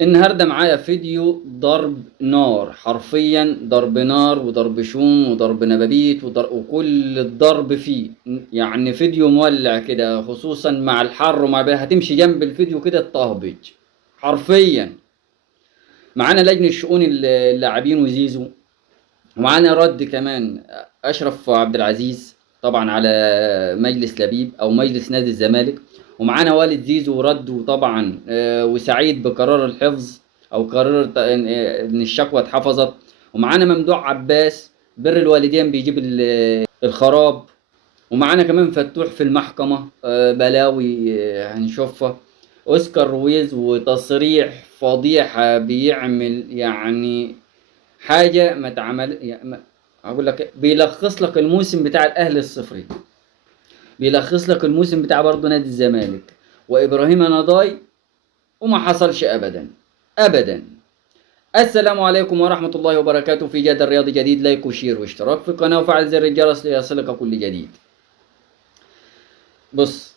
النهارده معايا فيديو ضرب نار، حرفيا ضرب نار وضرب شوم وضرب نبابيت وكل الضرب فيه. يعني فيديو مولع كده، خصوصا مع الحر ومع هتمشي جنب الفيديو كده تطهبج حرفيا. معانا لجنة شؤون اللاعبين وزيزو، ومعانا رد كمان اشرف عبد العزيز طبعا على مجلس لبيب او مجلس نادي الزمالك. ومعانا والد زيزو رد طبعا، وسعيد بقرار الحفظ او قرار ان الشكوى اتحفظت. ومعانا ممدوح عباس بر الوالدين بيجيب الخراب. ومعانا كمان فتوح في المحكمة، بلاوي هنشوفها. اوسكار رويز وتصريح فضيحة بيعمل يعني حاجه ما تعمل يعني اقول لك بيلخص لك الموسم بتاع الاهلي الصفري، بيلخص لك الموسم بتاع برضه نادي الزمالك وابراهيم نضاي، وما حصلش ابدا ابدا. السلام عليكم ورحمه الله وبركاته. في جدل رياضي جديد، لايك وشير واشتراك في القناه وفعل زر الجرس ليصلك كل جديد. بص،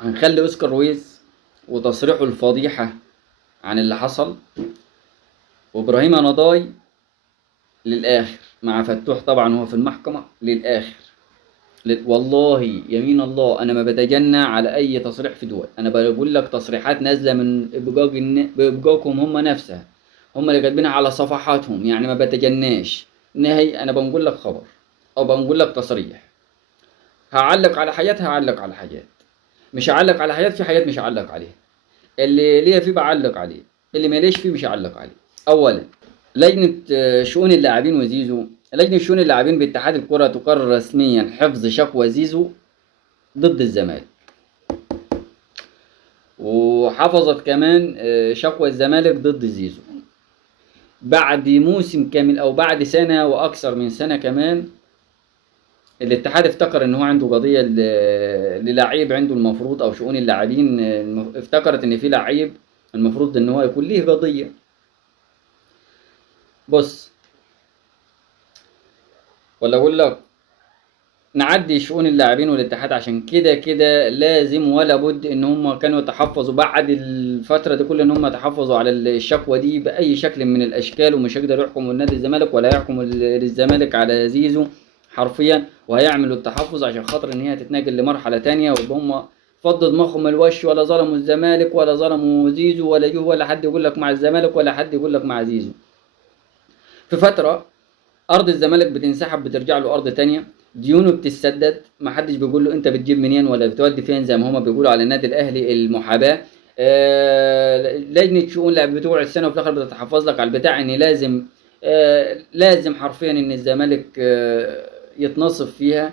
هنخلي اوسكار رويز وتصريحه الفضيحه عن اللي حصل، وابراهيم نضاي للاخر، مع فتوح طبعا هو في المحكمه للاخر. والله يمين الله انا ما بتجنى على اي تصريح في دول، انا بقول لك تصريحات نازله من ابجاجهم هم نفسها، هم اللي كاتبينها على صفحاتهم، يعني ما بتجناش نهي. انا بنقول لك خبر او بنقول لك تصريح. هعلق على حاجات، هعلق على حاجات، مش هعلق على حاجات، في حاجات مش هعلق عليها. اللي ليا فيه بعلق عليه، اللي ماليش فيه مش هعلق عليه. اولا، لجنة شؤون اللاعبين وزيزو. لجنة شؤون اللاعبين باتحاد الكرة تقرر رسميا حفظ شكوى زيزو ضد الزمالك، وحفظت كمان شكوى الزمالك ضد زيزو بعد موسم كامل او بعد سنة واكثر من سنة كمان. الاتحاد افتكر ان هو عنده قضية للاعيب عنده المفروض، او شؤون اللاعبين افتكرت ان في لعيب المفروض ان هو يكون ليه قضية. بص، ولا اقول لك نعدي شؤون اللاعبين والاتحاد، عشان كده كده لازم ولا بد ان هم كانوا يتحفظوا بعد الفتره دي كلها، ان هم يتحفظوا على الشكوى دي باي شكل من الاشكال، ومش هيقدر يحكموا النادي الزمالك ولا يحكموا الزمالك على زيزو حرفيا. وهيعملوا التحفظ عشان خاطر ان هي تتنقل لمرحله تانية، ويبقى هم فضوا دماغهم الوش، ولا ظلموا الزمالك ولا ظلموا زيزو، ولا جه ولا حد يقول لك مع الزمالك ولا حد يقول لك مع زيزو. في فتره ارض الزمالك بتنسحب، بترجع له ارض تانية، ديونه بتسدد، ما حدش بيقول له انت بتجيب منين ولا بتودي فين زي ما هما بيقولوا على النادي الاهلي المحاباه. لجنه شؤون لاعب بتوع السنه، وفي الاخر بتتحفظ لك على البتاع ان لازم، لازم حرفيا ان الزمالك يتنصف فيها.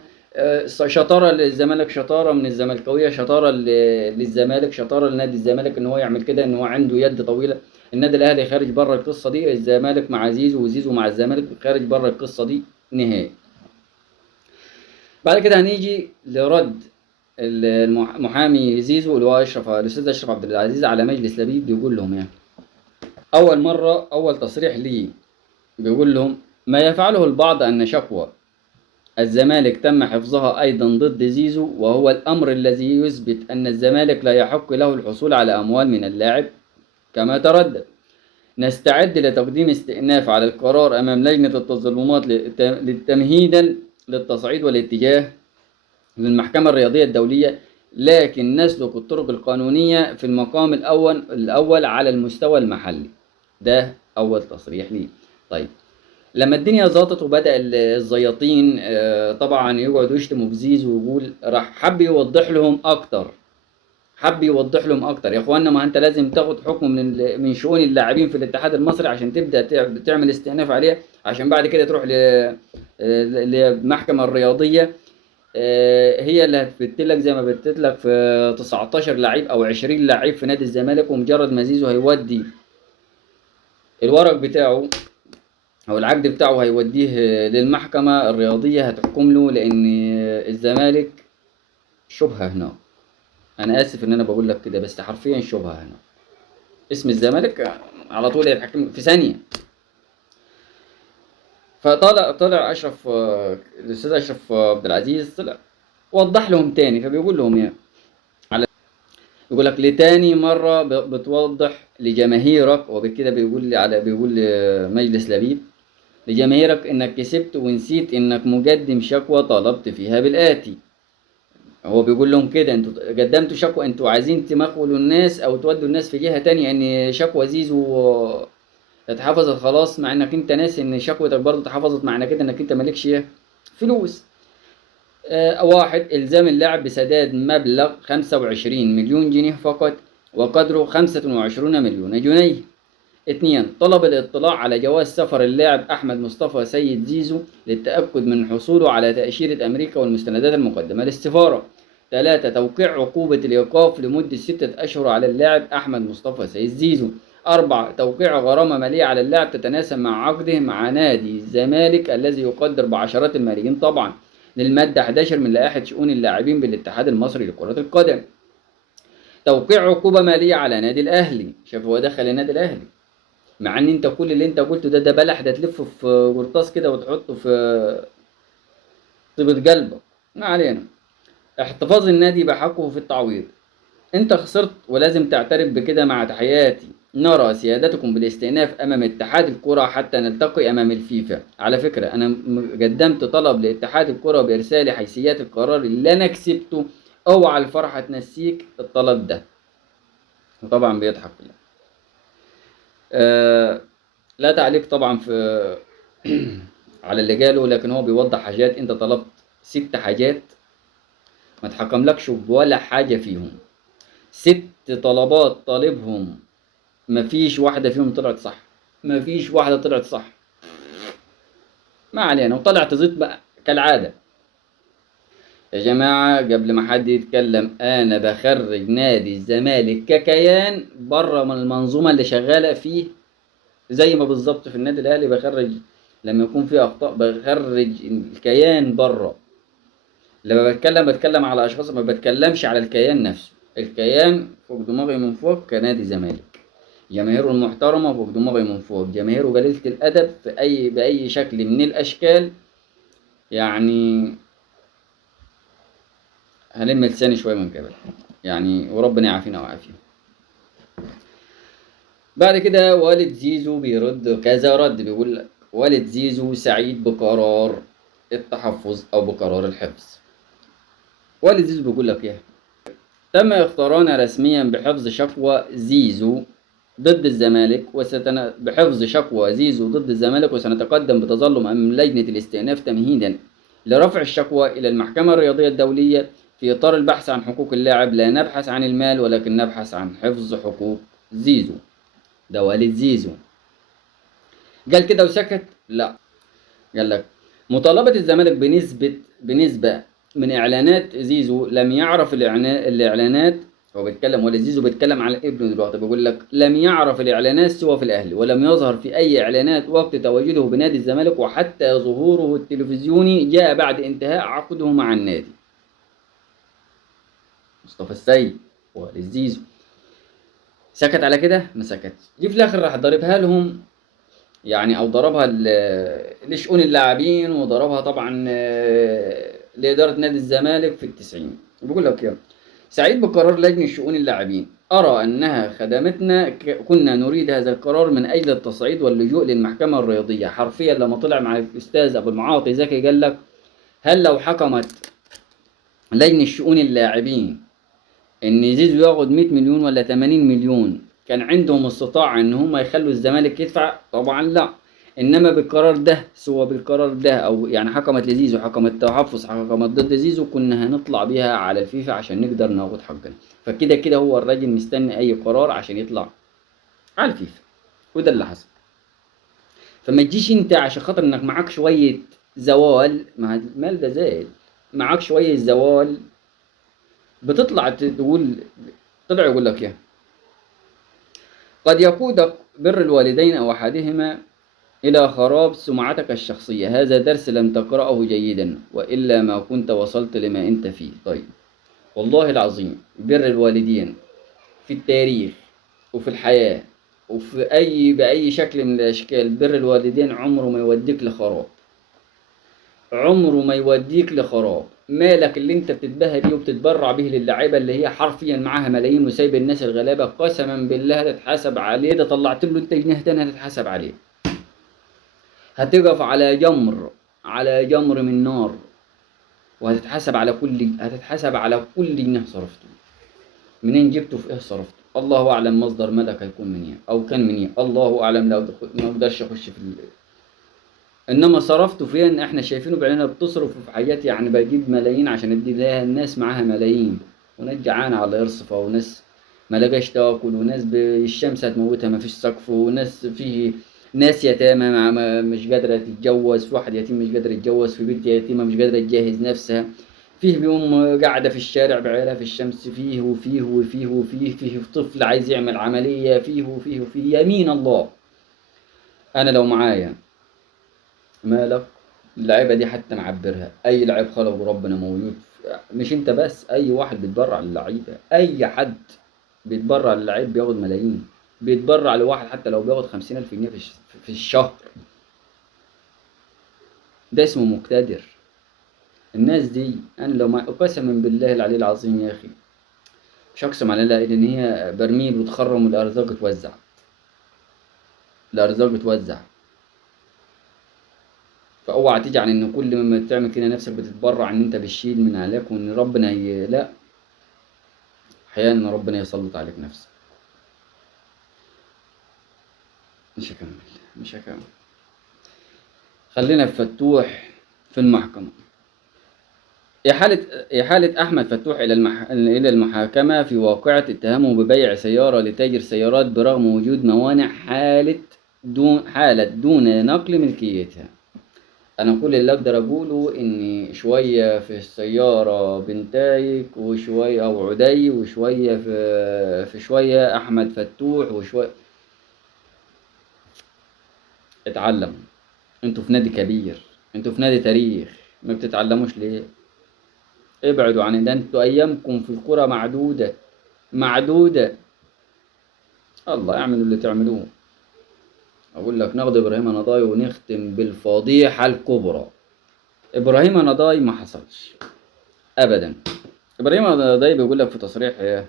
شطاره للزمالك، شطاره من الزملكاويه، شطاره للزمالك، شطاره لنادي الزمالك ان هو يعمل كده، ان هو عنده يد طويله. النادي الاهلي خارج بره القصه دي، الزمالك مع زيزو وزيزو مع الزمالك خارج بره القصه دي نهائي. بعد كده هنيجي لرد المحامي زيزو اللي هو الاستاذ اشرف عبد العزيز على مجلس لبيب. بيقول لهم يعني اول مره، اول تصريح ليه بيقول لهم ما يفعله البعض ان شكوى الزمالك تم حفظها أيضا ضد زيزو، وهو الأمر الذي يثبت أن الزمالك لا يحق له الحصول على أموال من اللاعب كما تردد. نستعد لتقديم استئناف على القرار أمام لجنة التظلمات للتمهيدا للتصعيد والاتجاه للمحكمة الرياضية الدولية، لكن نسلك الطرق القانونية في المقام الأول على المستوى المحلي. ده أول تصريح ليه. طيب، لما الدنيا ظبطت وبدأ الزياطين طبعا يقعدوا يشتموا في زيزو، ويقول راح حب يوضح لهم اكتر، حب يوضح لهم اكتر يا اخوانا، ما انت لازم تاخد حكم من شؤون اللاعبين في الاتحاد المصري عشان تبدا تعمل استئناف عليه، عشان بعد كده تروح للمحكمه الرياضيه. هي اللي هتفتت لك زي ما بتت لك في 19 لعيب او 20 لعيب في نادي الزمالك. ومجرد ما زيزو هيودي الورق بتاعه او العقد بتاعه هيوديه للمحكمة الرياضية هتحكم له، لان الزمالك شبهة هنا. انا اسف ان انا بقول لك كده، بس حرفيا شبهة هنا. اسم الزمالك على طول يتحكم في ثانية. طلع اشرف، الاستاذ اشرف عبد العزيز طلع وضح لهم تاني، فبيقول لهم يعني يقول لك لتاني مرة بتوضح لجماهيرك، وبكده بيقول لمجلس لبيب لجماهيرك إنك كسبت ونسيت إنك مقدم شكوى طالبت فيها بالآتي. هو بيقول لهم كده انتوا قدمتوا شكوى، انتوا عايزين تمخولوا الناس او تودوا الناس في جهة تانية ان شكوى زيزو اتحفظت خلاص، مع انك انت ناسي ان شكوتك برضه اتحفظت، معنى كده انك انت مالكش فلوس. واحد، إلزام اللاعب بسداد مبلغ 25 مليون جنيه فقط وقدره 25 مليون جنيه. اتنين، طلب الاطلاع على جواز سفر اللاعب أحمد مصطفى سيد زيزو للتأكد من حصوله على تأشيرة أمريكا والمستندات المقدمة للسفارة. تلاتة، توقيع عقوبة الإيقاف لمدة 6 أشهر على اللاعب أحمد مصطفى سيد زيزو. أربعة، توقيع غرامة مالية على اللاعب تتناسب مع عقده مع نادي الزمالك الذي يقدر بعشرات الملايين طبعا، للمادة 11 من لائحة شؤون اللاعبين بالاتحاد المصري لكرة القدم. توقيع عقوبة مالية على نادي الأهلي. شوف هو دخل النادي الأهلي، مع ان انت كل اللي انت قلته ده بلح، ده تلفه في قرطاس كده وتحطه في طيبة قلبك. ما علينا. احتفاظ النادي بحقه في التعويض. انت خسرت ولازم تعترف بكده. مع تحياتي، نرى سيادتكم بالاستئناف امام اتحاد الكرة حتى نلتقي امام الفيفا. على فكرة انا قدمت طلب لاتحاد الكرة بارسال حيثيات القرار اللي انا كسبته، اوعى الفرحة تنسيك الطلب ده. وطبعا بيضحك فيه. آه لا تعليق طبعا في على اللي قاله، لكن هو بيوضح حاجات. انت طلبت 6 حاجات ما تحكملكش ولا حاجة فيهم. 6 طلبات طالبهم، مفيش واحدة فيهم طلعت صح. مفيش واحدة طلعت صح. ما علينا. وطلع تزيد بقى كالعادة. يا جماعة قبل ما حد يتكلم، أنا بخرج نادي الزمالك ككيان بره من المنظومة اللي شغالة فيه، زي ما بالظبط في النادي الأهلي بخرج لما يكون في أخطاء، بخرج الكيان بره. لما بتكلم على اشخاص، ما بتكلمش على الكيان نفسه. الكيان فوق دماغي من فوق كنادي زمالك، جماهيره المحترمه فوق دماغي من فوق، جماهيره قليله الادب في باي شكل من الاشكال. يعني هلم لساني شويه من قبل يعني، وربنا يعافينا ويعافيهم. بعد كده والد زيزو بيرد كذا رد، بيقول لك والد زيزو سعيد بقرار التحفظ او بقرار الحفظ. والد زيزو بيقول لك ايه؟ تم اختارنا رسميا بحفظ شكوى زيزو ضد الزمالك بحفظ شكوى زيزو ضد الزمالك، وسنتقدم بتظلم أمام لجنة الاستئناف تمهيدا لرفع الشكوى إلى المحكمة الرياضية الدولية في إطار البحث عن حقوق اللاعب. لا نبحث عن المال ولكن نبحث عن حفظ حقوق زيزو. ده والد زيزو قال كده وسكت؟ لا. قال لك مطالبة الزمالك بنسبة من إعلانات زيزو. لم يعرف الإعلانات. هو بيتكلم، ولا زيزو بيتكلم على ابنه دلوقتي، بيقول لك لم يعرف الإعلانات سوى في الأهلي، ولم يظهر في أي إعلانات وقت تواجده بنادي الزمالك، وحتى ظهوره التلفزيوني جاء بعد انتهاء عقده مع النادي. مصطفى السيد والد زيزو سكت على كده؟ ما سكتش. جه في الآخر راح ضاربها لهم يعني، او ضربها لشؤون اللاعبين، وضربها طبعا لإدارة نادي الزمالك في ال90. بيقول لك يا سعيد بقرار لجنة شؤون اللاعبين، أرى أنها خدمتنا. كنا نريد هذا القرار من أجل التصعيد واللجوء للمحكمة الرياضية. حرفيا لما طلع مع الأستاذ أبو المعاطي زكي قال لك هل لو حكمت لجنة شؤون اللاعبين ان زيزو ياخد 100 مليون ولا 80 مليون، كان عندهم استطاعة ان هم يخلوا الزمالك يدفع؟ طبعا لا. انما بالقرار ده، سوى بالقرار ده، او يعني حكمت لزيزو، حكمت تحفظ، حكمت ضد زيزو، كنا هنطلع بيها على الفيفا عشان نقدر ناخد حقنا. فكده كده هو الراجل مستني اي قرار عشان يطلع على الفيفا، وده اللي حصل. فما تجيش انت عشان خاطر انك معاك شوية زوال، مع المال ده زائد، معاك شوية زوال، بتطلع تقول. طلع يقول لك ايه؟ قد يقودك بر الوالدين أو أحدهما إلى خراب سمعتك الشخصية. هذا درس لم تقرأه جيدا، وإلا ما كنت وصلت لما أنت فيه. طيب والله العظيم بر الوالدين في التاريخ وفي الحياة وفي بأي شكل من الأشكال، بر الوالدين عمره ما يوديك لخراب، عمره ما يوديك لخراب. مالك اللي انت بتتباهى بيه وبتتبرع به للاعيبه اللي هي حرفيا معاها ملايين وسايب الناس الغلابه؟ قسما بالله هتتحاسب عليه. ده طلعت له انت جنيه تاني هتتحاسب عليه. هتقف على جمر من نار، هتتحاسب على كل جنيه صرفته. منين جبته؟ في ايه صرفته؟ الله اعلم مصدر مالك هيكون من ايه او كان من ايه، الله اعلم. لو ما اقدرش اخش في انما صرفته فين احنا شايفينه بعيننا. بتصرف في حاجات يعني بجيب ملايين عشان ادي لها الناس معاها ملايين، وناس جعانه على يرصفها، وناس ما لقاش تاكل، وناس الشمس هتموتها ما فيش سقف، وناس فيه ناس يتامى مش قادره تتجوز، في واحد يتيم مش قادر يتجوز، في بنت يتيمه مش قادره تجهز نفسها، فيه بيوم قاعده في الشارع بعيالها في الشمس، فيه طفل عايز يعمل عمليه، فيه يمين الله. انا لو معايا مالك اللعيبه دي حتى نعبرها اي لعيب خلقه ربنا موجود. مش انت بس، اي واحد بيتبرع للعيبه، اي حد بيتبرع للعيب بياخد ملايين. بيتبرع لواحد حتى لو بياخد 50,000 جنيه في الشهر، ده اسمه مقتدر. الناس دي انا لو ما قسما بالله العلي العظيم يا اخي مش هقسم على لا ان هي برميل وتخرم والارزاق توزع. الارزاق توزع. فاوعى تجعل ان كل ما تعمل كده نفسك بتتبرع ان انت بتشيل من عليك وان ربنا لا. احيانا ربنا يسلط عليك نفسك. مش هكمل. خلينا في فتوح في المحكمة. إحالة أحمد فتوح إلى المحاكمة في واقعة اتهامه ببيع سيارة لتاجر سيارات برغم وجود موانع حالة دون نقل ملكيتها. أنا كل اللي أقدر أقوله إن شوية في السيارة بنتايك، وشوية أو عدي، وشوية في شوية أحمد فتوح، وشوية. اتعلموا. انتوا في نادي كبير، انتوا في نادي تاريخ، ما بتتعلموش ليه؟ ابعدوا عن ده، انتوا ايامكم في الكرة معدودة. الله اعملوا اللي تعملوه. اقول لك ناخد ابراهيم نضاي ونختم بالفضيحة الكبرى. ابراهيم نضاي ما حصلش ابدا. ابراهيم نضاي بيقول لك في تصريح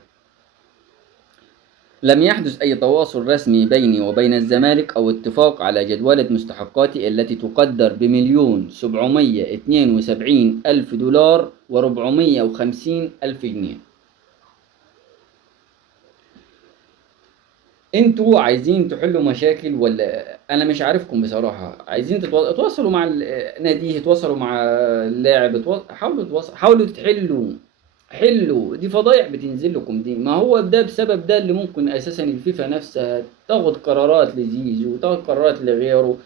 لم يحدث أي تواصل رسمي بيني وبين الزمالك أو اتفاق على جدولة مستحقاتي التي تقدر ب1,772,000 دولار و450,000 جنيه. انتوا عايزين تحلوا مشاكل ولا انا مش عارفكم بصراحة؟ عايزين تتواصلوا مع النادي، تتواصلوا مع اللاعب، حاولوا تحلوا. دي فضايح بتنزل لكم دي. ما هو ده بسبب ده اللي ممكن اساسا الفيفا نفسها تاخد قرارات لزيزو وتاخد قرارات لغيره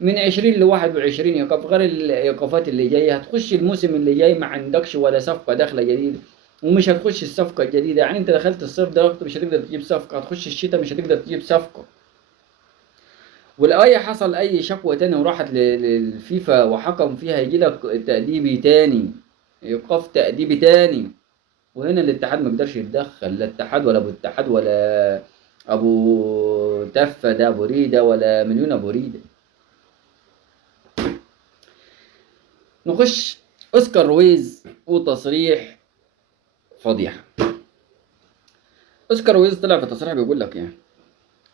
من 20 ل 21 ايقاف، غير الايقافات اللي جايه. هتخش الموسم اللي جاي ما عندكش ولا صفقه داخله جديده، ومش هتخش الصفقه الجديده. يعني انت دخلت الصيف ده مش هتقدر تجيب صفقه، هتخش الشتاء مش هتقدر تجيب صفقه. ولو اي حصل اي شكوى تاني وراحت للفيفا وحكم فيها يجي لك تأديبي تاني، ايقاف تأديبي تاني. وهنا الاتحاد ما يقدرش يتدخل، لا اتحاد ولا ابو اتحاد ولا ابو تفه ده ابو ريده ولا مليون ابو ريده. نخش اوسكار رويز وتصريح فضيحه. اوسكار رويز طلع في تصريح بيقول لك يعني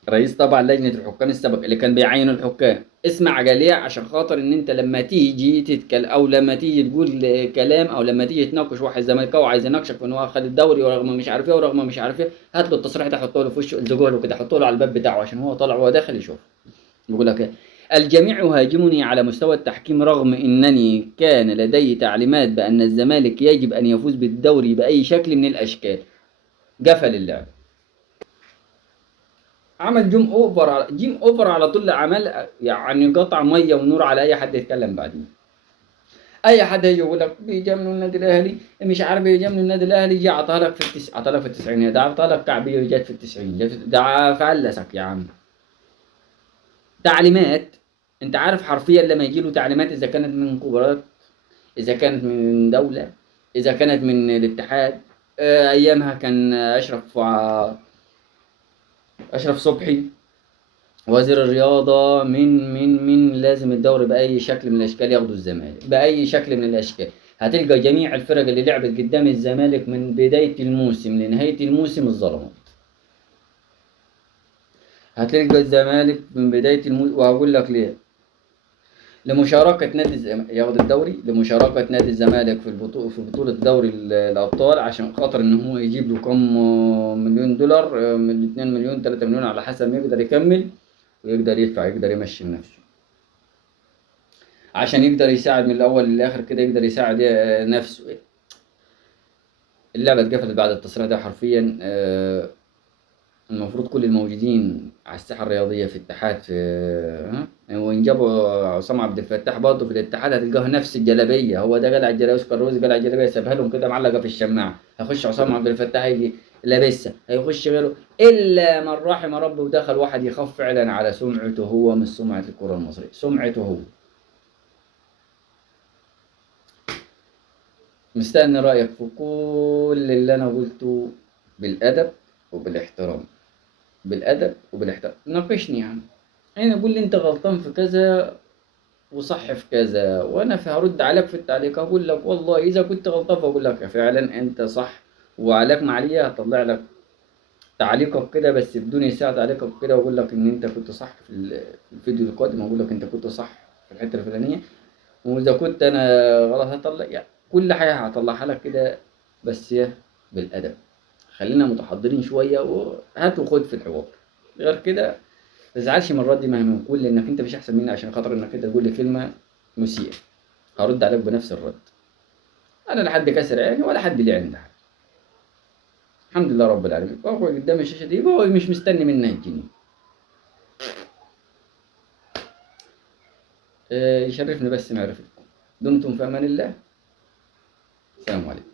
رئيس طبعا لجنة الحكام السابق اللي كان بيعين الحكام، اسمع جليع عشان خاطر ان انت لما تيجي تتكلم او لما تيجي تقول كلام او لما تيجي تناقش واحد زملكاوي عايز يناقشك في ان هو خد الدوري ورغم مش عارف ايه ورغم مش عارف ايه، هات له التصريح ده حطه له في وشه، الزجوه له كده، حطه له على الباب بتاعه عشان هو طالع وهو داخل يشوف. بيقول لك ايه؟ الجميع يهاجمني على مستوى التحكيم رغم انني كان لدي تعليمات بان الزمالك يجب ان يفوز بالدوري باي شكل من الاشكال. قفل اللعب. عمل جيم اوفر على طول. عمل يعني قطع ميه ونور على اي حد يتكلم بعدين. اي حد هيجي يقول لك بيجاملوا النادي الاهلي مش عارف بيجاملوا النادي الاهلي، جه عطاها لك عطاها لك في التسعينات، ده عطاها لك كعبيه جت في التسعين، ده فلسك يا عم. تعليمات. انت عارف حرفيا لما يجي له تعليمات اذا كانت من كبرات، اذا كانت من دوله، اذا كانت من الاتحاد. ايامها كان اشرف صبحي وزير الرياضة. من لازم الدوري بأي شكل من الأشكال ياخده الزمالك، بأي شكل من الأشكال. هتلقى جميع الفرق اللي لعبت قدام الزمالك من بداية الموسم لنهاية الموسم اتظلمت. هتلقى الزمالك من بداية الموسم، وهقول لك ليه. لمشاركة نادي ياخد الدوري، لمشاركة نادي الزمالك في بطولة دوري الأبطال، عشان خاطر إن هو يجيب له كم مليون دولار، من 2 مليون 3 مليون على حسب ما يقدر يكمل ويقدر يدفع، يقدر يمشي نفسه، عشان يقدر يساعد من الأول للآخر كده، يقدر يساعد نفسه. اللعبة اتقفلت بعد التصريح ده حرفيا. المفروض كل الموجودين على الساحة الرياضية في اتحاد، في وإن جابوا عصام عبد الفتاح برضه في الاتحاد هتلقاه نفس الجلابية. هو ده قلع الجلابية، اوسكار روز قلع الجلابية سابها لهم كده معلقة في الشماعة. هيخش عصام عبد الفتاح هيجي لابسها، هيخش غيره إلا من رحم ربه، ودخل واحد يخاف فعلا على سمعته هو، مش سمعة الكرة المصرية، سمعته هو. مستني رأيك في كل اللي أنا قلته، بالأدب وبالاحترام، بالأدب وبالاحترام. ناقشني يعني، يعني قول لي أنت غلطان في كذا وصح في كذا، وأنا هرد عليك في التعليق، أقول لك والله إذا كنت غلطان فأقول لك فعلا أنت صح، وعليك معلية هطلع لك تعليقك كده بس بدون يساعد تعليقك كده، وأقول لك إن أنت كنت صح في في الفيديو القادم، أقول لك أنت كنت صح في الحتة الفلانية. وإذا كنت أنا غلط هطلع يعني كل حاجة هطلعها لك كده، بس بالأدب. خلينا متحضرين شوية، وهات وخد في الحوار. غير كده ما تزعلش من ردي مهما نقول، لأنك أنت مش أحسن مني عشان خاطر إنك أنت تقول لي كلمة مسيئة. هرد عليك بنفس الرد. أنا لا حد كسر عيني ولا حد ليه عندي حاجة. الحمد لله رب العالمين. وهو قدام الشاشة دي وهو مش مستني منها الجنيه. يشرفني بس معرفتكم. دمتم في أمان الله. السلام عليكم.